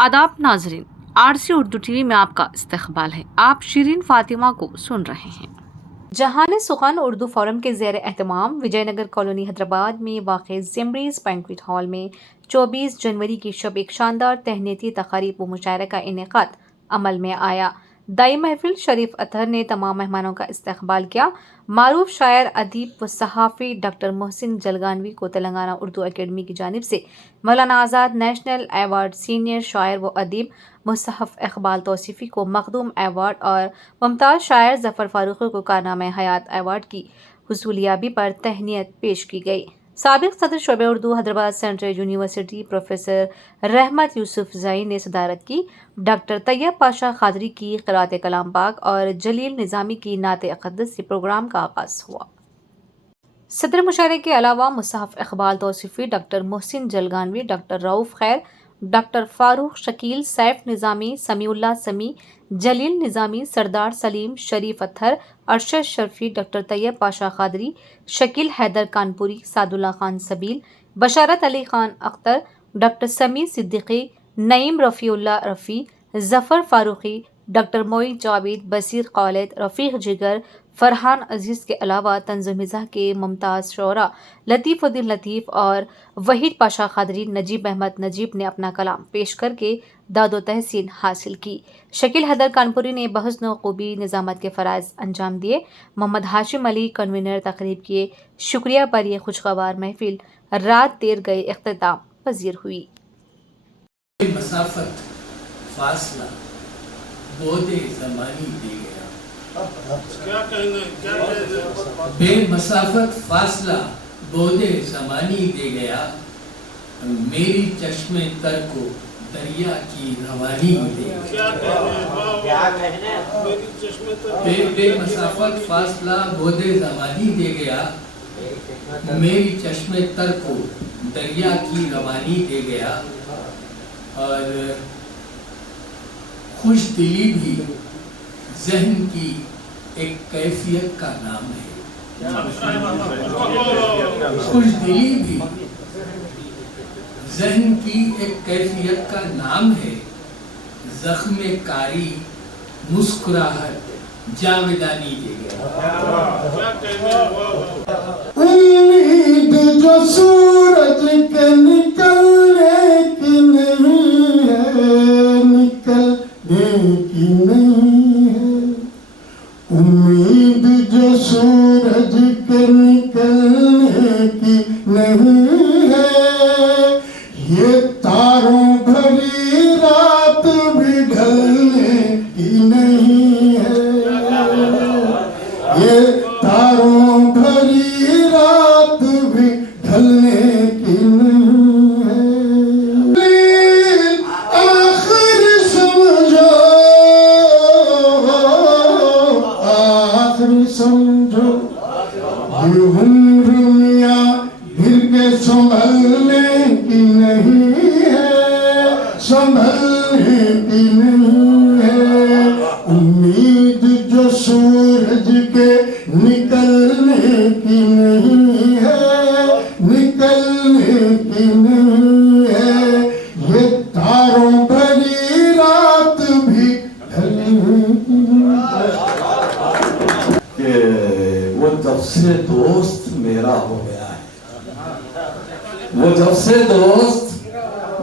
आदाब नाजरीन, RC Urdu TV में आपका इस्तकबाल है। आप शिरीन फातिमा को सुन रहे हैं। जहान सुखान उर्दू फोरम के ज़ेर एहतमाम विजयनगर कॉलोनी हैदराबाद में वाक़ ज़िमरीज़ बैंक्वेट हॉल में 24 जनवरी की शब एक शानदार तहनीती तक़रीब व मुशायरा का इनेक़ाद अमल में आया। दाई महफिल शरीफ अतहर ने तमाम मेहमानों का इस्तकबाल किया। मारूफ शायर, अदीब व सहाफ़ी डॉक्टर मोहसिन जलगानवी को तेलंगाना उर्दू अकेडमी की जानिब से मौलाना आज़ाद नेशनल एवार्ड, सीनियर शायर व अदीब मुसहफ़ इक़बाल तौसीफ़ी को मखदूम एवार्ड और मुमताज़ शायर ज़फ़र फ़ारूक़ी को कारनामे हयात एवार्ड की हुसूलियाबी पर तहनीत पेश की गई। साबिक़ सदर शोबे Urdu Hyderabad central university professor Rahmat Yousafzai ने सदारत की। डॉक्टर तैयब पाशा क़ादरी की क़िराअत कलाम पाक और जलील निज़ामी की नात अक़दस से प्रोग्राम का आगाज़ हुआ। सदर मुशायरे के अलावा मुसहफ़ इक़बाल तौसीफ़ी, डॉक्टर मोहसिन जलगानवी, डॉक्टर रऊफ़ खैर, डॉक्टर फ़ारूक शकील, सैफ निज़ामी, समीउल्लाह समी, जलील निज़ामी, सरदार सलीम, शरीफ अतहर, अरशद शर्फी, डॉक्टर तैयब पाशा क़ादरी, शकील हैदर कानपुरी, सादुल्ला खान सबील, बशारत अली खान अख्तर, डॉक्टर समी सिद्दीकी, नईम रफ़ीउल्लाह रफ़ी, ज़फ़र फ़ारूक़ी, डॉक्टर मोईन जावेद, बसीर ख़ालिद, रफ़ीक जिगर, फ़रहान अज़ीज़ के अलावा तंज़-ओ-मिज़ाह के मुमताज़ शोरा लतीफ़ुद्दीन लतीफ़ और वहीद पाशा क़ादरी, नजीब अहमद नजीब ने अपना कलाम पेश करके दादो तहसीन हासिल की। शकील हैदर कानपुरी ने बहस्न ख़ूबी निज़ामत के फ़राइज़ अंजाम दिए। मोहम्मद हाशिम अली कन्वीनर तक़रीब के शुक्रिया पर यह खुशगवार महफिल रात देर गए इख्तिताम पज़ीर हुई। मसाफत फासला बोधे ज़मानी दे गया। बेमसाफत फासला बोधे ज़मानी दे गया, मेरी चश्मे तर को दरिया की रवानी दे गया। बेमसाफत फासला बोधे ज़मानी दे गया, मेरी चश्मे तर को दरिया की रवानी दे गया। और खुश दिली भी ज़हन की एक कैफियत का नाम है। खुश दिली भी ज़हन की एक कैफियत का नाम है। ज़ख्म कारी मुस्कुराहट जावेदानी दे गया। उम्मीद जो सूरज के निकलने की नहीं है, निकलने की नहीं है। उम्मीद जो सूरज के निकलने की नहीं है, ये तारों भरी रात भी ढलने की नहीं है। ये तारों भरी रात भी ढलने की नहीं है। आखिर समझो, आखिर समझो, ये उम्र मियां गिर के संभलने की नहीं है, संभलने की नहीं है। उम्मीद जो सूरज के निकलने की नहीं है, निकलने की नहीं है। ये तारों भरी रात भी ढलने की नहीं है। वो जब से दोस्त मेरा हो गया है, वो जब से दोस्त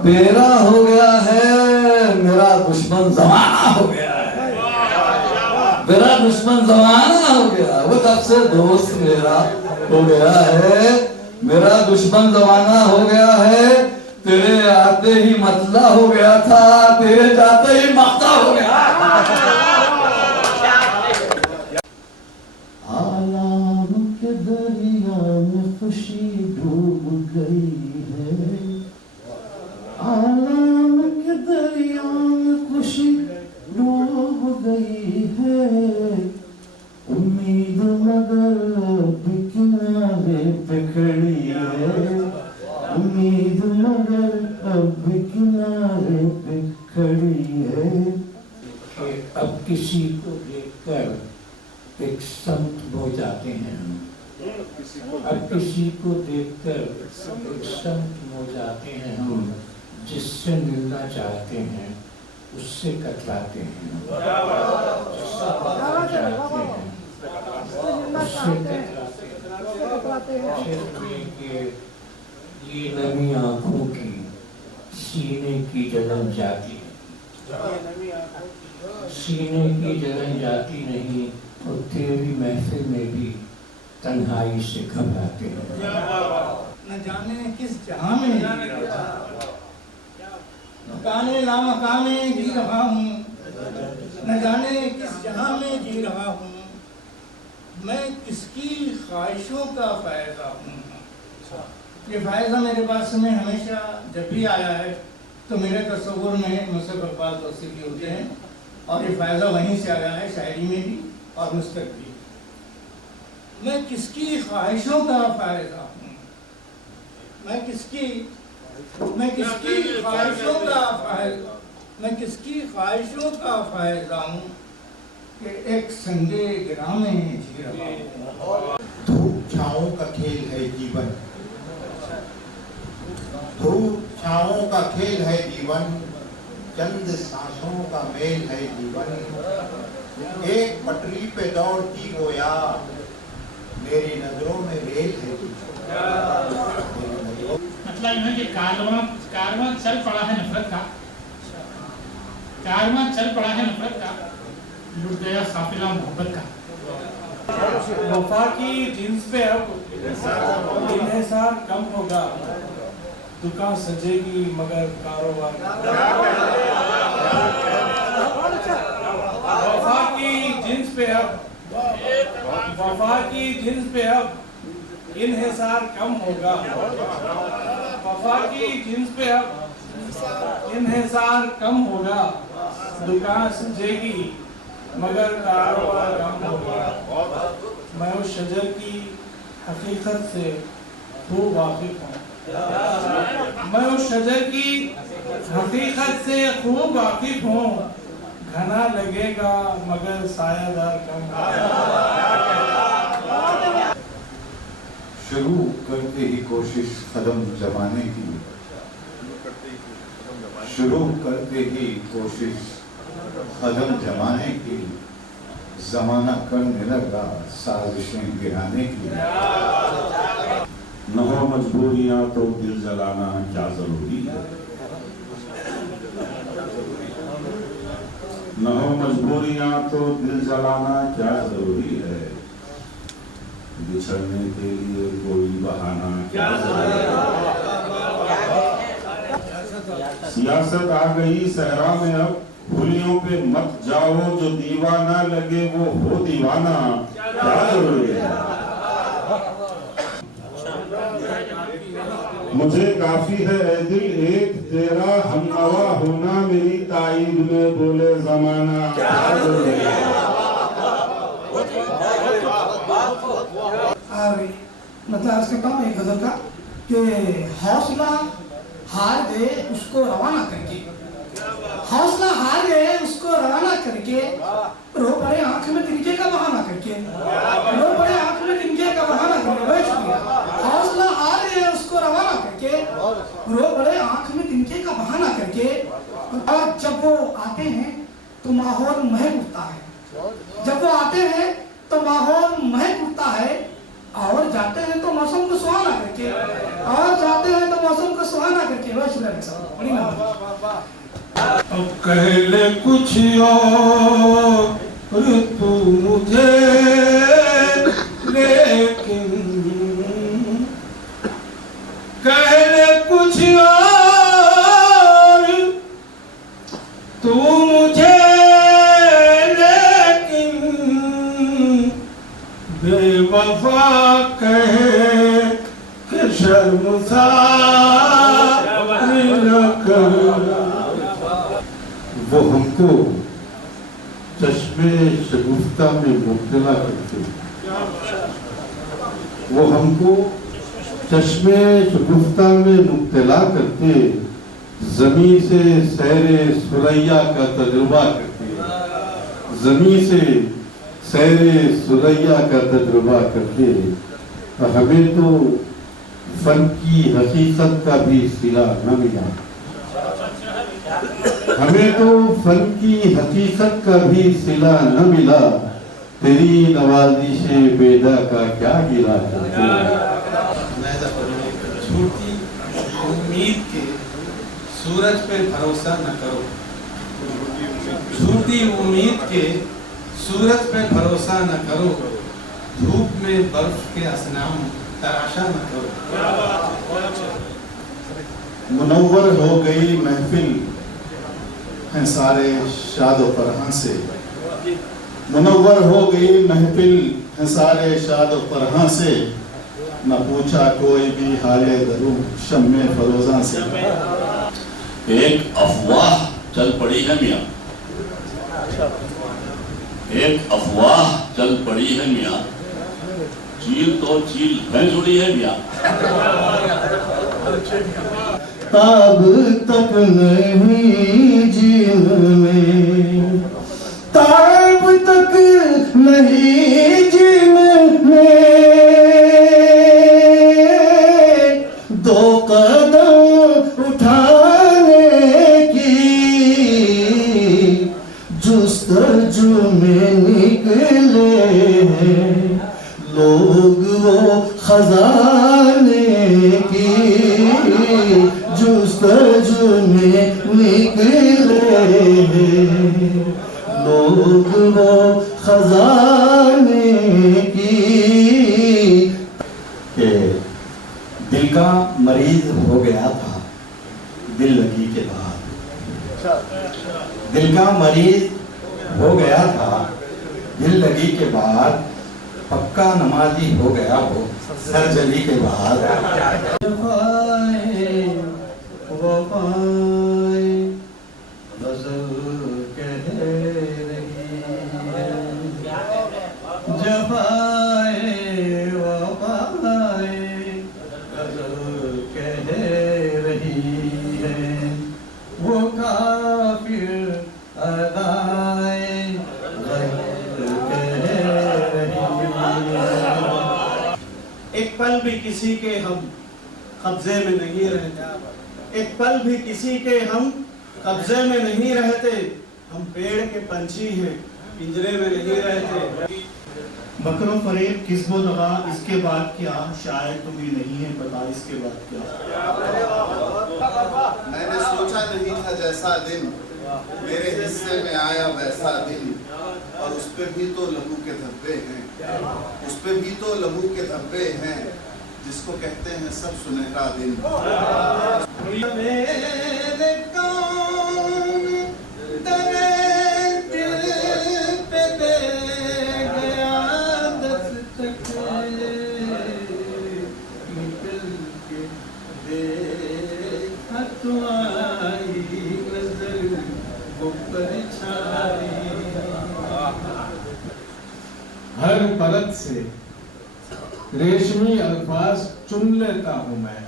मेरा हो गया है, मेरा दुश्मन ज़माना हो गया है, मेरा दुश्मन ज़माना हो गया। वो जब से दोस्त मेरा हो गया है, मेरा दुश्मन ज़माना हो गया है। तेरे आते ही मतला हो गया था, तेरे जाते ही मख्ता हो गया। आलाम के दरिया में खुशी डूब गई है, आलाम के दरिया में खुशी डूब गई है। उम्मीद मगर अब किनारे पे खड़ी है, उम्मीद मगर अब किनारे पे खड़ी है। अब किसी को देखकर एक संत हो जाते हैं, अब किसी को देखकर एक संत हो जाते हैं हम। جس سے ملنا چاہتے ہیں اس سے کتراتے ہیں، جس سے ملنا چاہتے ہیں اس سے کتراتے ہیں۔ صرف یہ نمی آنکھوں کی سینے کی جلن جاتی سینے کی جلن جاتی نہیں، اور تیری محفل میں بھی تنہائی سے گھبراتے ہیں۔ نہ جانے کس جہاں میں مکانے لامکاں میں جی رہا ہوں، نہ جانے کس جہاں میں جی رہا ہوں، میں کس کی خواہشوں کا فائدہ ہوں۔ یہ فائدہ میرے پاس میں ہمیشہ جب بھی آیا ہے تو میرے تصور میں مصحف اقبال توصیفی ہوتے ہیں، اور یہ فائدہ وہیں سے آیا ہے، شاعری میں بھی اور مستق بھی۔ میں کس کی خواہشوں کا فائدہ ہوں، میں کس کی خواہشوں کا فائدہ ہوں کہ ایک سنگے گراں میں جی رہا ہوں۔ دھوپ چھاؤں کا کھیل ہے جیون، دھوپ چھاؤں کا کھیل ہے جیون، چند سانسوں کا میل ہے جیون، ایک پٹری پہ دوڑتی گویا میری نظروں میں ریل ہے مطلب یہ ہے کہ کارواں چل پڑا ہے نفرت کا، کارواں چل پڑا ہے نفرت کا، لٹ گیا قافلہ محبت کا۔ وفا کی جنس پہ اب انحصار کم ہوگا، دکان سجے گی مگر کاروبار۔ وفا کی جنس پہ اب انحصار کم ہوگا، وفا کی جنس پہ اب انحصار کم ہوگا، دکان سجے گی مگر کاروبار کم ہوگا۔ میں اس شجر کی حقیقت سے خوب واقف ہوں، میں اس شجر کی حقیقت سے خوب واقف ہوں، گھنا لگے گا مگر سایہ دار کم ہوگا۔ شروع کرتے ہی کوشش قدم جمانے کی، شروع کرتے ہی کوشش قدم جمانے کی، زمانہ کرنے لگا سازشیں گرانے کی۔ نہ ہو مجبوریاں تو دل جلانا کیا ضروری ہے، نہ ہو مجبوریاں تو دل جلانا کیا ضروری ہے، بچھڑنے کے لیے کوئی بہانہ کیا ضروری ہے۔ سیاست آ گئی صحرا میں اب، بھولیوں پہ مت جاؤ، جو دیوانہ لگے وہ ہو دیوانہ کیا ضروری ہے۔ مجھے کافی ہے اے دل ایک تیرا ہمنوا ہونا، میری تائید میں بولے زمانہ کیا ضروری ہے۔ اور مطلب آج کا کام ایک غزل کا کہ حوصلہ ہار گئے اس کو روانہ کر کے، حوصلہ ہار گئے اس کو روانہ کر کے، رو پڑے آنکھ میں تنکے کا بہانہ کر کے، رو پڑے آنکھ میں تنکے کا بہانہ کر کے، بہت شکریہ۔ حوصلہ ہار گئے اس کو روانہ کر کے، رو پڑے آنکھ میں تنکے کا بہانہ کر کے، اور جب وہ آتے ہیں تو ماحول مہک اٹھتا ہے، جب وہ آتے ہیں تو ماحول مہک اٹھتا ہے، اور جاتے ہیں تو موسم کو سہانا کر کے، اور جاتے ہیں تو موسم کو سہانا کر کے۔ بہت شکریہ، بڑی مہربانی۔ اب کہہ لے کچھ اور تو مجھے، لیکن کہہ لے کچھ اور تو مجھے، لیکن بے وفا کہے کہ شرمسار نہ کر۔ وہ ہم کو چشمے شگفتہ میں مبتلا کرتے، وہ ہم کو چشمے شگفتہ میں مبتلا کرتے، زمین سے سیر ثریا کا تجربہ کرتے، زمین سے سیر ثریا کا تجربہ کرتے، ہمیں تو فن کی حقیقت کا بھی صلہ نہ ملا، हमें तो फन की हकीकत का भी सिला न मिला, तेरी नवाजिशे बेदा का क्या गिला है। झूठी उम्मीद के सूरज पे भरोसा न करो, झूठी उम्मीद के सूरज पे भरोसा न करो, धूप में बर्फ के असनाम तराशा न करो। मुनव्वर हो गई महफिल हैं सारे शाद फरहां से, मुनव्वर हो गई महफिल हैं सारे शाद फरहां से, न पूछा कोई भी हाले दरू शम्मे फरोजा से। एक अफवाह चल पड़ी है मियाँ, एक अफवाह चल पड़ी है मियाँ, चील तो चील है जुड़ी है मियाँ। तब तक नहीं जीन में, तब तक नहीं जीन में, दो कदम उठाने की जुस्तजू में निकले हैं लोग, वो खजाने की जुस्तजू में निकले हैं लोग, वो खजाने की। कि दिल का मरीज हो गया था दिल लगी के बाद, दिल का मरीज हो गया था दिल लगी के बाद, पक्का नमाजी हो गया वो सर्जरी के बाद। गज़ल कह रही है, जफ़ाए वफ़ाए गज़ल कह रही है, वो काफिर अदाए गज़ल कह रही है। एक पल भी किसी के हम कब्जे में नहीं रहते, एक पल भी किसी के हम कब्जे में नहीं रहते, हम पेड़ के पंछी हैं पिंजरे में नहीं रहते। मकरो फरेब किस्मो दगा इसके बाद क्या, शायद तुम्हें नहीं है पता इसके बाद क्या। मैंने सोचा नहीं था जैसा दिन मेरे हिस्से में आया वैसा दिन, और उस पे भी तो लहू के धब्बे हैं, उस पे भी तो लहू के धब्बे हैं, जिसको कहते हैं सब सुनहरा दिन। मेरे कान तेरे दिल पे दे गया दस्तक, निकल के देखा तो आई नजर वो परछाई। हर परत से रेशमी अल्फाज चुन लेता हूँ मैं,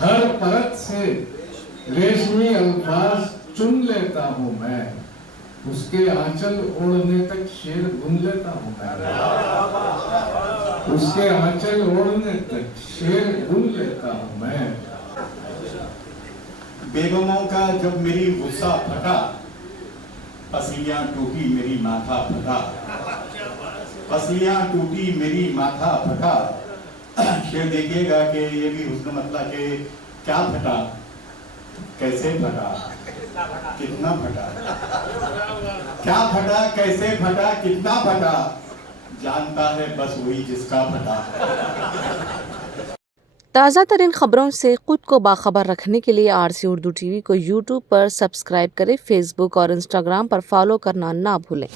हर परत से रेशमी अल्फाज चुन लेता हूँ मैं, उसके आंचल ओढ़ने तक शेर बुन लेता हूँ मैं, उसके आंचल ओढ़ने तक शेर बुन लेता हूँ मैं। बेगमों का जब मेरी गुस्सा फटा, पसलियां टूटी मेरी माथा फटा, पसलियां टूटी मेरी माथा फटा। शेर देखिएगा कि ये भी उसका मतलब कि क्या फटा, कैसे फटा, कितना फटा, क्या फटा, कैसे फटा, कितना फटा, जानता है बस वही जिसका फटा। ताज़ा तरीन खबरों से खुद को बाखबर रखने के लिए आरसी उर्दू टीवी को यूट्यूब पर सब्सक्राइब करें, फेसबुक और इंस्टाग्राम पर फॉलो करना ना भूलें।